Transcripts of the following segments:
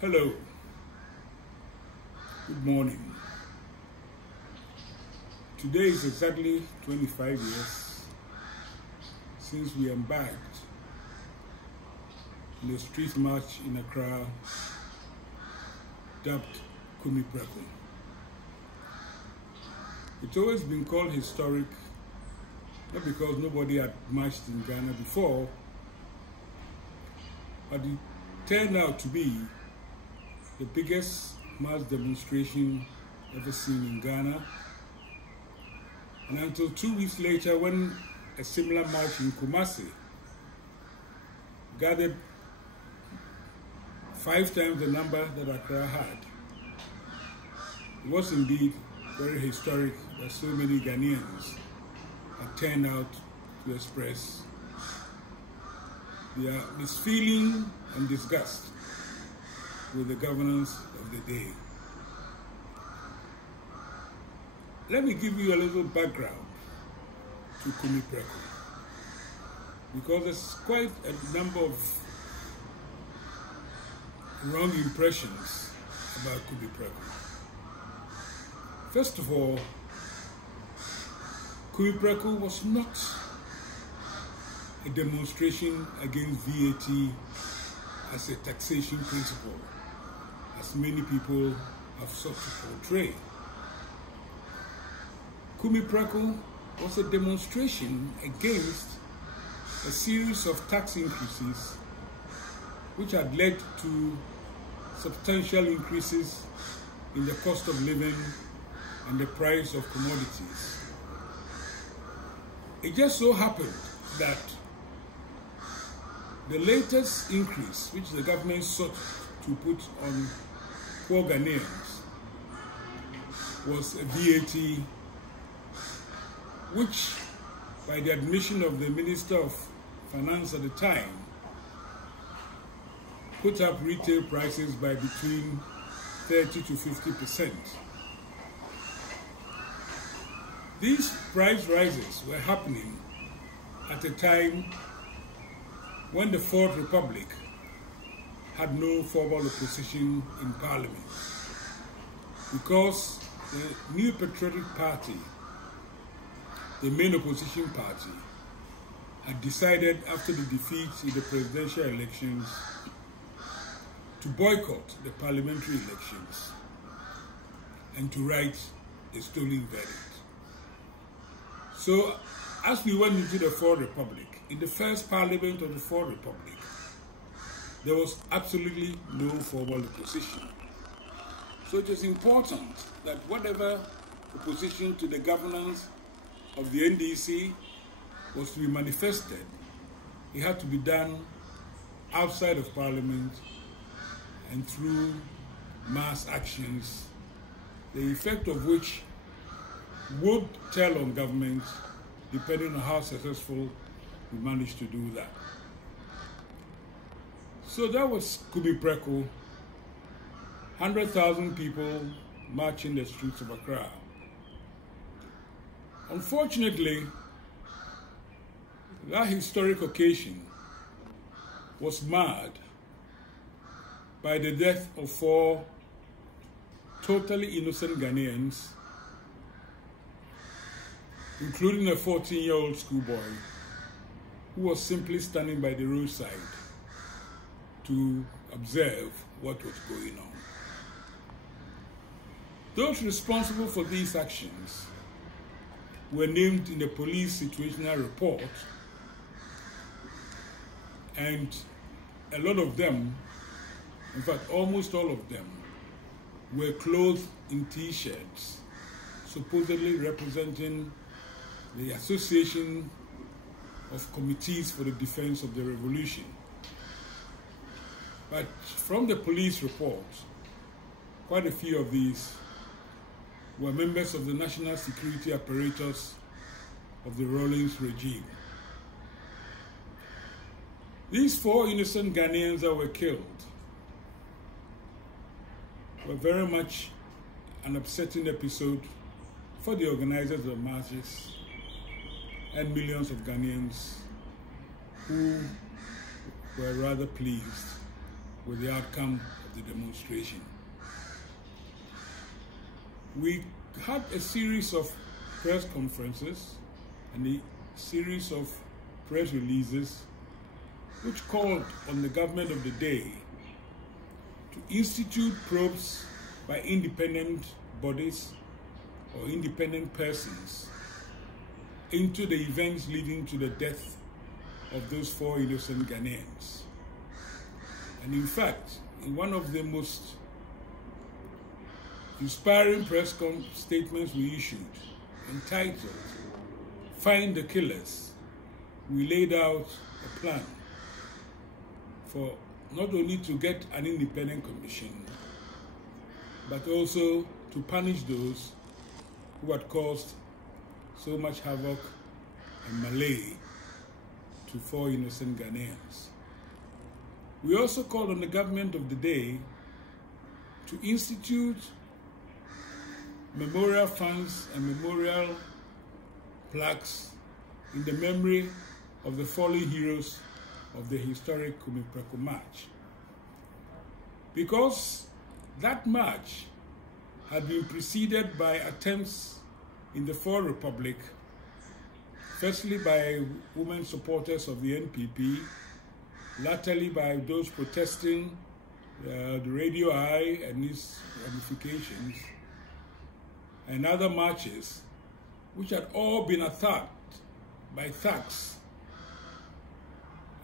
Hello, good morning. Today is exactly 25 years since we embarked on a street march in Accra dubbed Kumepreko. It's always been called historic, not because nobody had marched in Ghana before, but it turned out to be the biggest mass demonstration ever seen in Ghana. And until 2 weeks later, when a similar march in Kumasi gathered 5 times the number that Accra had, it was indeed very historic that so many Ghanaians had turned out to express their misfeeling and disgust with the governance of the day. Let me give you a little background to Kumepreko, because there's quite a number of wrong impressions about Kumepreko. First of all, Kumepreko was not a demonstration against VAT as a taxation principle, as many people have sought to portray. Kumepreko was a demonstration against a series of tax increases which had led to substantial increases in the cost of living and the price of commodities. It just so happened that the latest increase which the government sought to put on poor Ghanaians was a VAT, which, by the admission of the Minister of Finance at the time, put up retail prices by between 30 to 50%. These price rises were happening at a time when the Fourth Republic had no formal opposition in Parliament, because the new Patriotic Party, the main opposition party, had decided after the defeat in the presidential elections to boycott the parliamentary elections and to write a stolen verdict. So, as we went into the Fourth Republic, in the first parliament of the Fourth Republic, there was absolutely no formal opposition. So it is important that whatever opposition to the governance of the NDC was to be manifested, it had to be done outside of Parliament and through mass actions, the effect of which would tell on government depending on how successful we managed to do that. So that was Kumepreko, 100,000 people marching the streets of Accra. Unfortunately, that historic occasion was marred by the death of 4 totally innocent Ghanaians, including a 14-year-old schoolboy who was simply standing by the roadside to observe what was going on. Those responsible for these actions were named in the police situational report, and a lot of them, in fact almost all of them, were clothed in T-shirts supposedly representing the Association of Committees for the Defense of the Revolution. But from the police report, quite a few of these were members of the national security apparatus of the Rawlings regime. These 4 innocent Ghanaians that were killed were very much an upsetting episode for the organizers of the marches and millions of Ghanaians who were rather pleased with the outcome of the demonstration. We had a series of press conferences and a series of press releases which called on the government of the day to institute probes by independent bodies or independent persons into the events leading to the death of those 4 innocent Ghanaians. And in fact, in one of the most inspiring press statements we issued, entitled "Find the Killers," we laid out a plan for not only to get an independent commission, but also to punish those who had caused so much havoc and melee to 4 innocent Ghanaians. We also called on the government of the day to institute memorial funds and memorial plaques in the memory of the fallen heroes of the historic Kumepreko march. Because that march had been preceded by attempts in the Fourth Republic, firstly by women supporters of the NPP, latterly by those protesting the Radio Eye and its ramifications, and other marches which had all been attacked by thugs.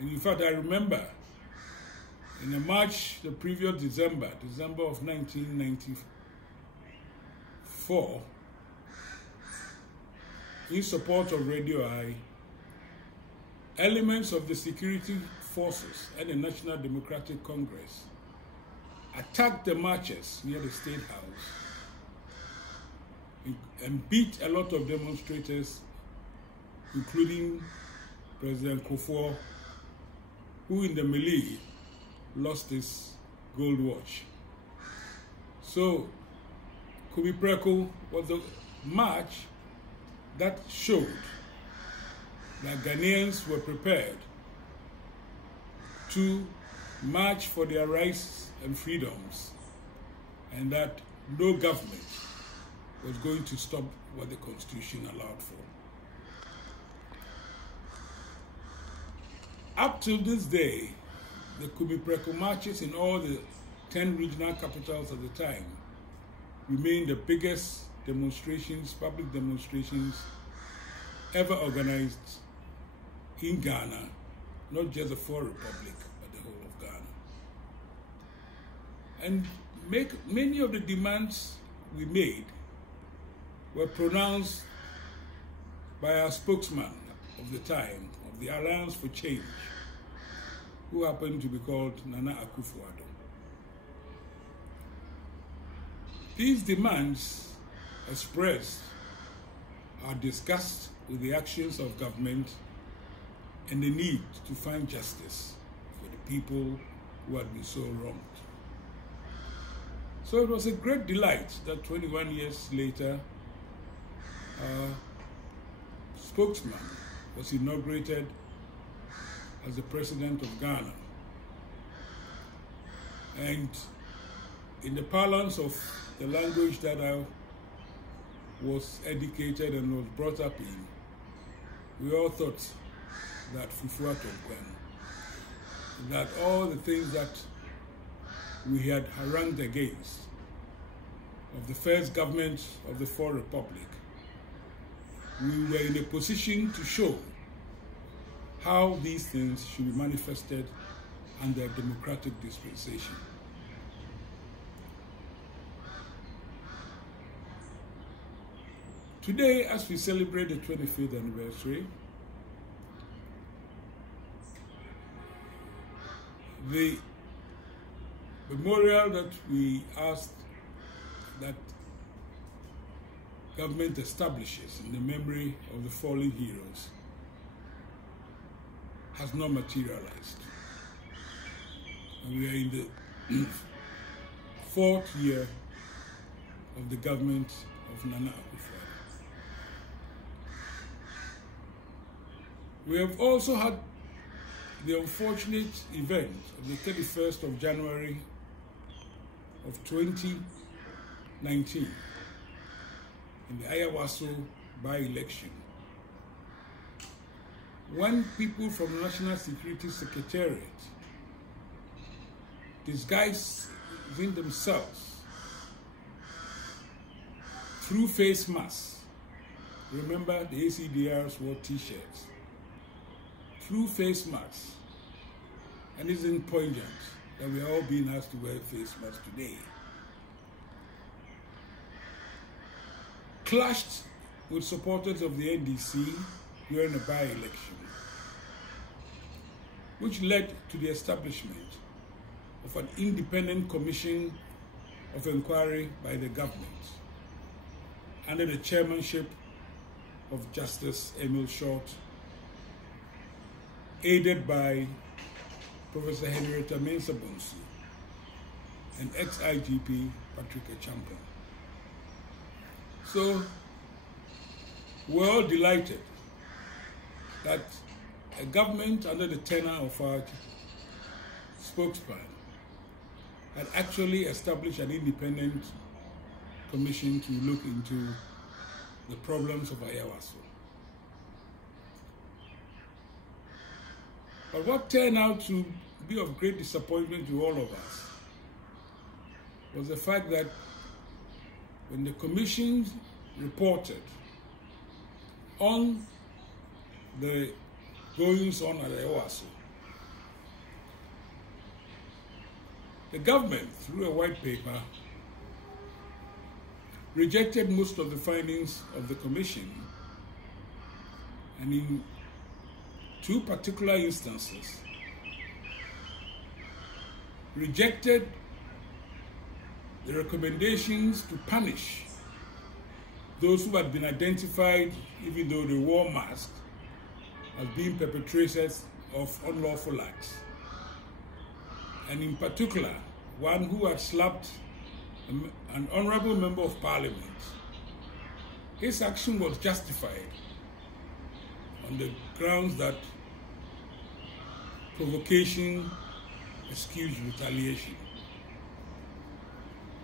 And in fact, I remember in a march the previous December of 1994, in support of Radio Eye, elements of the security forces and the National Democratic Congress attacked the marchers near the State House and beat a lot of demonstrators, including President Kufuor, who in the melee lost his gold watch. So Kumepreko was a march that showed that Ghanaians were prepared to march for their rights and freedoms, and that no government was going to stop what the Constitution allowed for. Up to this day, the Kumepreko marches in all the 10 regional capitals at the time remain the biggest demonstrations, public demonstrations ever organized in Ghana, not just the Fourth Republic, but the whole of Ghana. And many of the demands we made were pronounced by our spokesman of the time, of the Alliance for Change, who happened to be called Nana Akufo-Addo. These demands expressed are discussed with the actions of government and the need to find justice for the people who had been so wronged. So it was a great delight that 21 years later, our spokesman was inaugurated as the President of Ghana. And in the parlance of the language that I was educated and was brought up in, we all thought that Fufu Atomkwan, that all the things that we had harangued against of the first government of the Fourth Republic, we were in a position to show how these things should be manifested under a democratic dispensation. Today, as we celebrate the 25th anniversary, the memorial that we asked that government establishes in the memory of the fallen heroes has not materialized. And we are in the 4th year of the government of Nana Akufo-Addo. We have also had the unfortunate event of the 31st of January of 2019 in the Ayawaso by-election, when people from the National Security Secretariat disguising themselves through face masks, remember the ACDRs wore t-shirts, through face masks, and it isn't poignant that we are all being asked to wear face masks today, clashed with supporters of the NDC during a by-election, which led to the establishment of an independent commission of inquiry by the government under the chairmanship of Justice Emil Short, aided by Professor Henrietta Mensah-Bonsu and ex-IGP Patrick Echampong. So we're all delighted that a government under the tenure of our spokesman had actually established an independent commission to look into the problems of Ayawaso. But what turned out to be of great disappointment to all of us was the fact that when the commission reported on the goings on at Ayawaso, the government, through a white paper, rejected most of the findings of the commission, and in two particular instances, rejected the recommendations to punish those who had been identified, even though they wore masks, as being perpetrators of unlawful acts. And in particular, one who had slapped an honorable member of parliament. His action was justified on the grounds that provocation excused retaliation.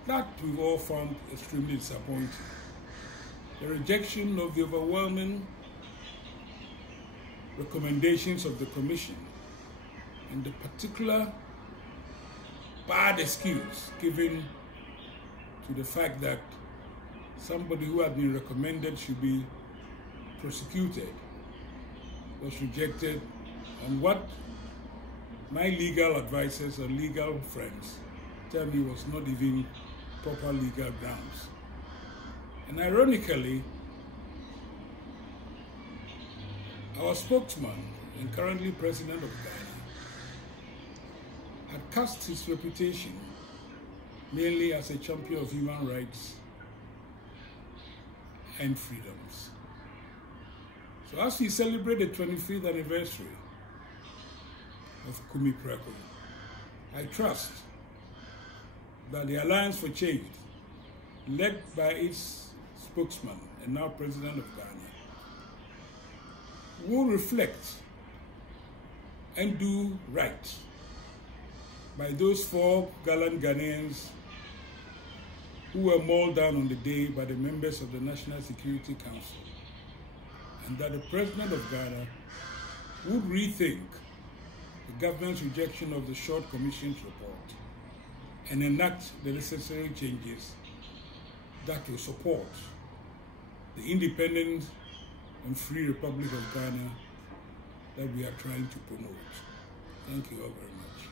That we've all found extremely disappointing. The rejection of the overwhelming recommendations of the commission and the particular bad excuse given to the fact that somebody who had been recommended should be prosecuted was rejected on what my legal advisors or legal friends tell me was not even proper legal grounds. And ironically, our spokesman and currently President of Ghana had cast his reputation mainly as a champion of human rights and freedoms. So as we celebrate the 25th anniversary of Kumepreko, I trust that the Alliance for Change, led by its spokesman and now President of Ghana, will reflect and do right by those 4 gallant Ghanaians who were mauled down on the day by the members of the National Security Council, and that the President of Ghana would rethink the government's rejection of the Short Commission's report and enact the necessary changes that will support the independent and free Republic of Ghana that we are trying to promote. Thank you all very much.